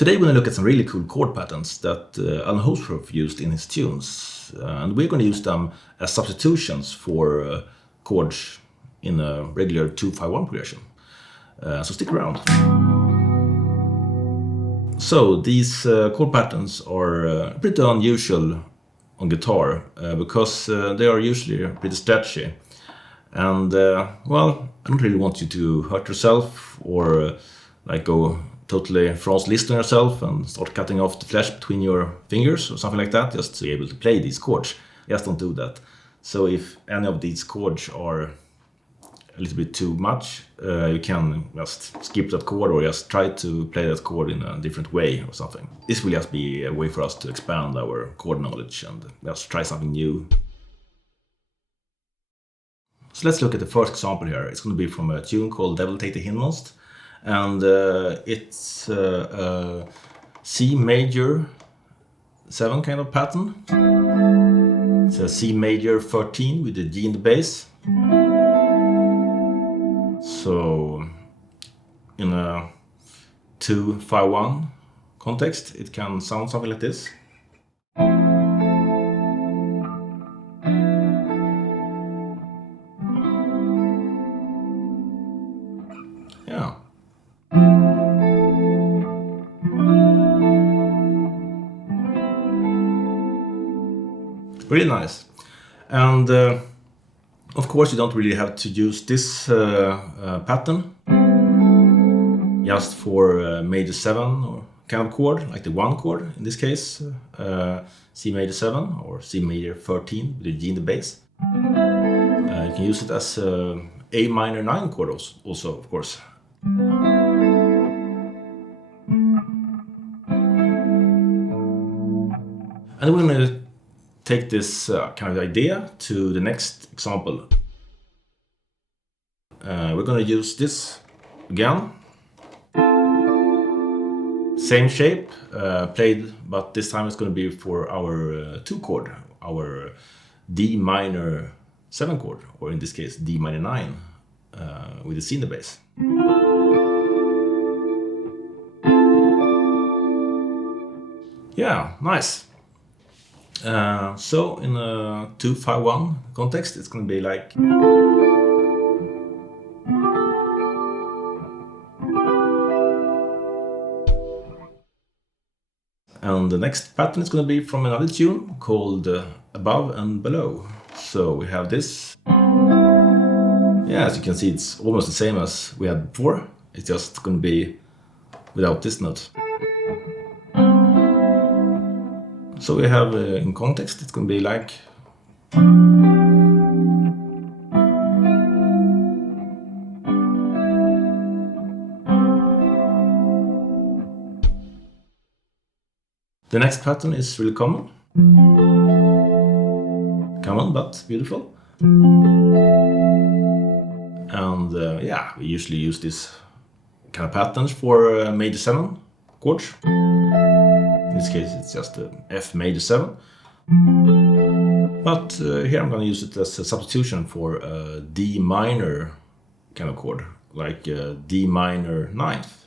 Today we're going to look at some really cool chord patterns that Allan Holdsworth used in his tunes. And we're going to use them as substitutions for chords in a regular 2-5-1 progression. So stick around. So these chord patterns are pretty unusual on guitar because they are usually pretty stretchy. And well, I don't really want you to hurt yourself or like go totally France Liszt on yourself and start cutting off the flesh between your fingers or something like that, just to be able to play these chords. Just don't do that. So if any of these chords are a little bit too much, you can just skip that chord or just try to play that chord in a different way or something. This will just be a way for us to expand our chord knowledge and just try something new. So let's look at the first example here. It's going to be from a tune called Devil Take the Hinmost. And it's a C major 7 kind of pattern. It's a C major 13 with the G in the bass. So in a 2-5-1 context, it can sound something like this. Yeah. Really nice. And of course you don't really have to use this pattern just for major 7 or kind of chord, like the 1 chord in this case, C major 7 or C major 13 with the G in the bass. You can use it as A minor 9 chord also, of course. And we're going to take this kind of idea to the next example. We're going to use this again. Same shape, played, but this time it's going to be for our 2 chord, our D minor 7 chord, or in this case D minor 9 with the C in the bass. Yeah, nice. So in a 2-5-1 context, it's going to be like. And the next pattern is going to be from another tune called Above and Below. So we have this. Yeah, as you can see, it's almost the same as we had before. It's just going to be without this note. So we have in context, it's going to be like. The next pattern is really common. Common, but beautiful. And yeah, we usually use this kind of patterns for major 7 chords. In this case, it's just F major 7. But here I'm going to use it as a substitution for a D minor kind of chord, like D minor 9th.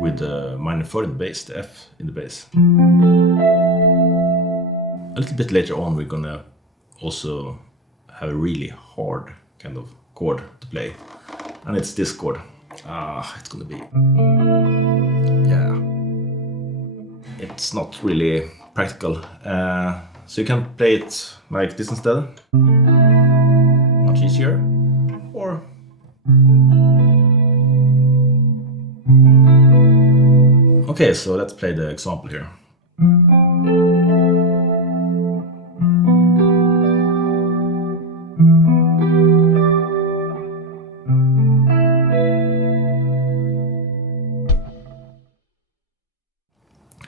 With the minor 3rd in the bass, the F in the bass. A little bit later on, we're going to also have a really hard kind of chord to play. And it's this chord. It's going to be. Yeah. It's not really practical. So you can play it like this instead. Much easier. Or. Okay, so let's play the example here.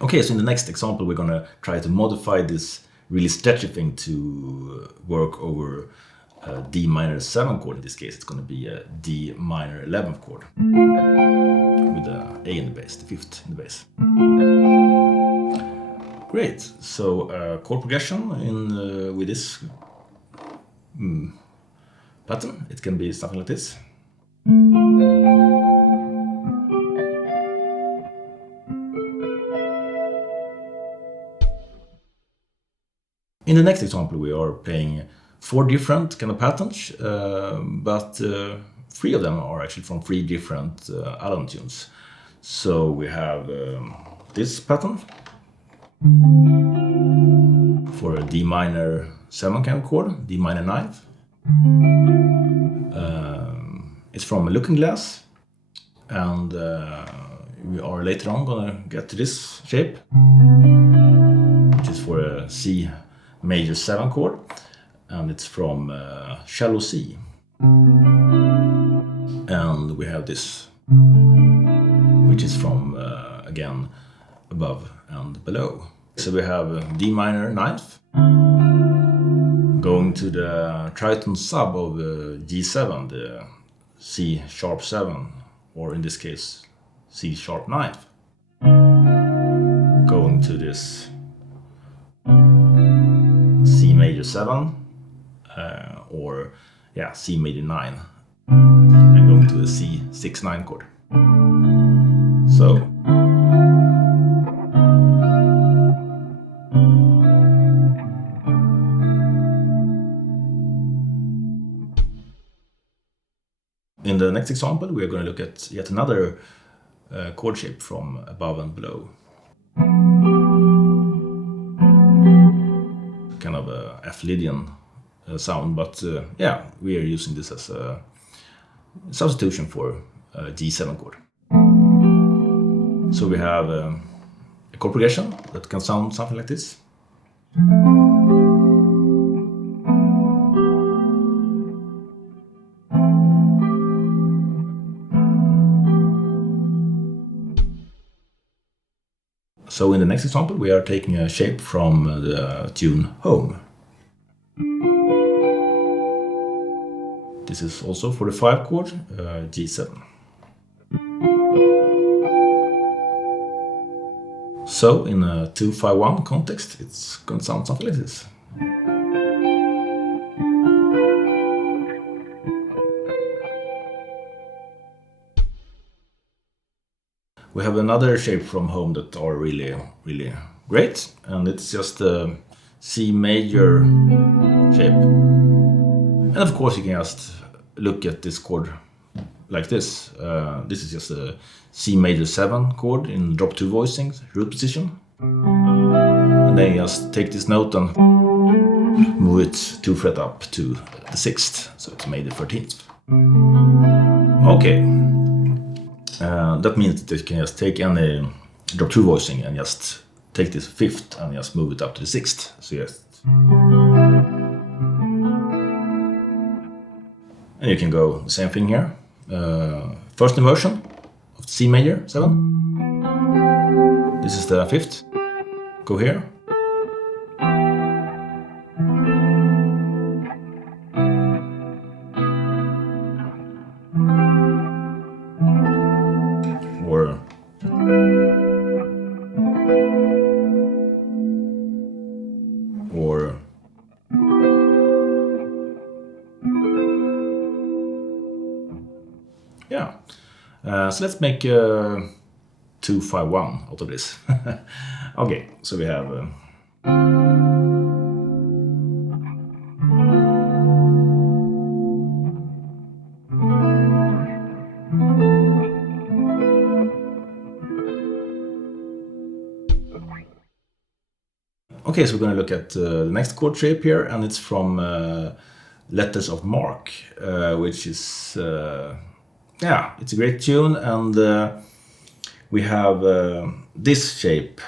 Okay, so in the next example we're gonna try to modify this really stretchy thing to work over a D minor 7 chord. In this case it's gonna be a D minor 11th chord with the A in the bass, the 5th in the bass. Great, so chord progression in with this pattern, it can be something like this. In the next example, we are playing 4 different kind of patterns, but 3 of them are actually from 3 different Allan tunes. So we have this pattern for a D minor 7 kind of chord, D minor 9th. It's from a looking glass, and we are later on gonna get to this shape, which is for a C major 7 chord, and it's from shallow C. And we have this, which is from again above and below. So we have D minor 9th going to the triton sub of G7, the C sharp 7, or in this case C sharp 9th, going to this C major 7, or C major 9, and going to a C 6-9 chord. So in the next example, we are going to look at yet another chord shape from above and below. Kind of a Flydian sound, but we are using this as a substitution for a G7 chord. So we have a chord progression that can sound something like this. So in the next example, we are taking a shape from the tune Home. This is also for the 5 chord, G7. So in a 2-5-1 context, it's going to sound something like this. We have another shape from Home that are really, really great, and it's just a C major shape. And of course you can just look at this chord like this. This is just a C major 7 chord in drop 2 voicing, root position. And then you just take this note and move it 2 fret up to the 6th, so it's major 13th. Okay. That means that you can just take any drop 2 voicing and just take this 5th and just move it up to the 6th. So just, and you can go the same thing here. First inversion of C major 7. This is the 5th. Go here. Or so let's make 2-5-1 out of this. Okay, so we have okay, so we're going to look at the next chord shape here, and it's from Letters of Mark, which is it's a great tune, and we have this shape.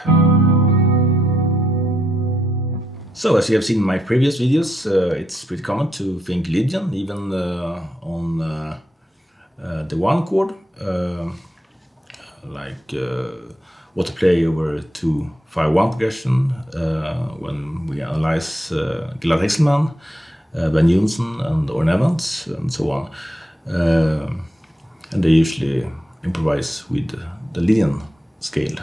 So as you have seen in my previous videos, it's pretty common to think Lydian, even on the 1 chord, like what to play over 2-5-1 progression when we analyze Gilad Hesselman, Ben Jonson, and Orrin Evans, and so on. And they usually improvise with the Lydian scale,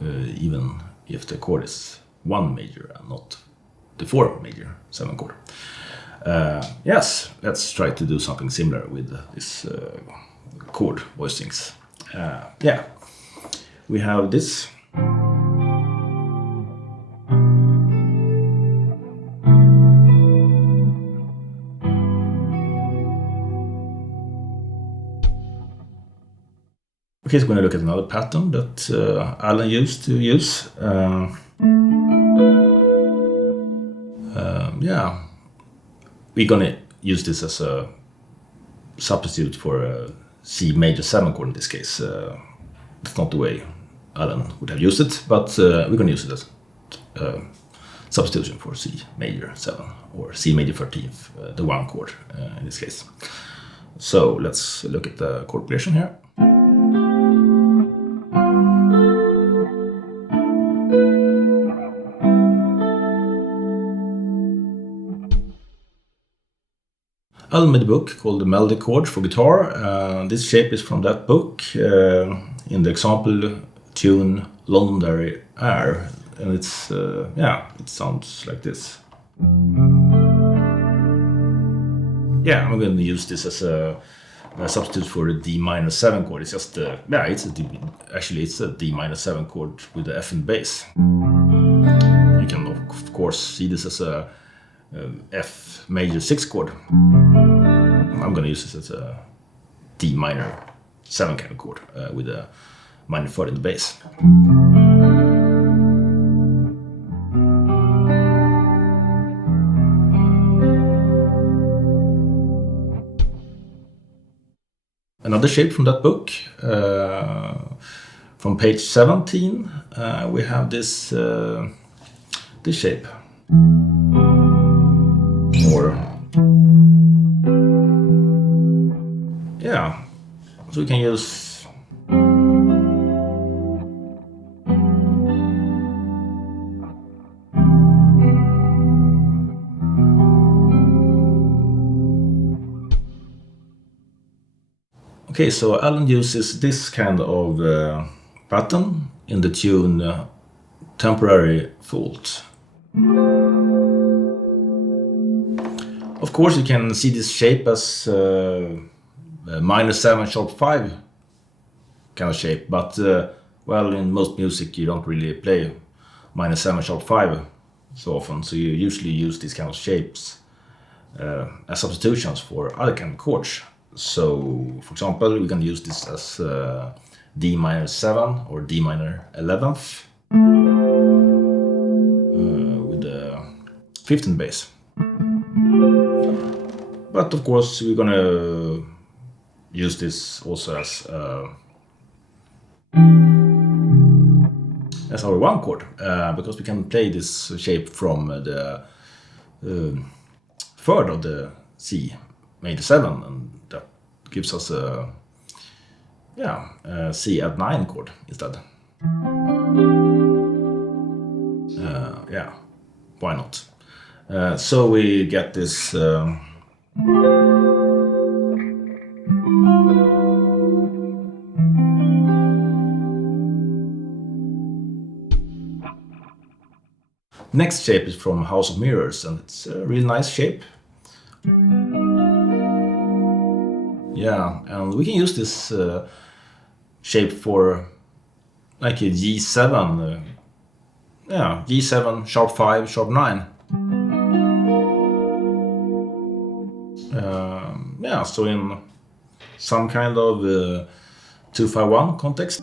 even if the chord is 1 major and not the 4 major 7 chord. Yes, let's try to do something similar with this chord voicings. We have Okay, so we're going to look at another pattern that Allan used to use. Yeah, we're going to use this as a substitute for a C major 7 chord in this case. That's not the way Allan would have used it, but we're going to use it as substitution for C major 7 or C major 13th, the 1 chord in this case. So let's look at the chord progression here. Allan made a book called The Melody Chord for Guitar. This shape is from that book. In the example tune Londonderry Air, and it's yeah, it sounds like this. Yeah, I'm going to use this as a substitute for a D minor 7 chord. It's just yeah, it's a D, actually it's a D minor 7 chord with the F in bass. You can of course see this as a F major 6 chord. I'm going to use this as a D minor 7 kind of chord with a minor 3rd in the bass. Another shape from that book, from page 17, we have this this shape. Or yeah, so we can use okay, so Allan uses this kind of pattern in the tune Temporary Fault. Of course, you can see this shape as minor 7 sharp 5 kind of shape, but well, in most music you don't really play minor 7 sharp 5 so often, so you usually use these kind of shapes as substitutions for other kind of chords. So, for example, we can use this as D minor 7 or D minor 11th with the 5th in bass. But of course, we're gonna use this also as our 1 chord because we can play this shape from the 3rd of the C major 7, and that gives us a C add 9 chord instead. Yeah, why not? So we get this. Next shape is from House of Mirrors, and it's a really nice shape. Yeah, and we can use this shape for like a G7, yeah, G7 sharp 5 sharp 9. Yeah, so in some kind of 2-5-1 context.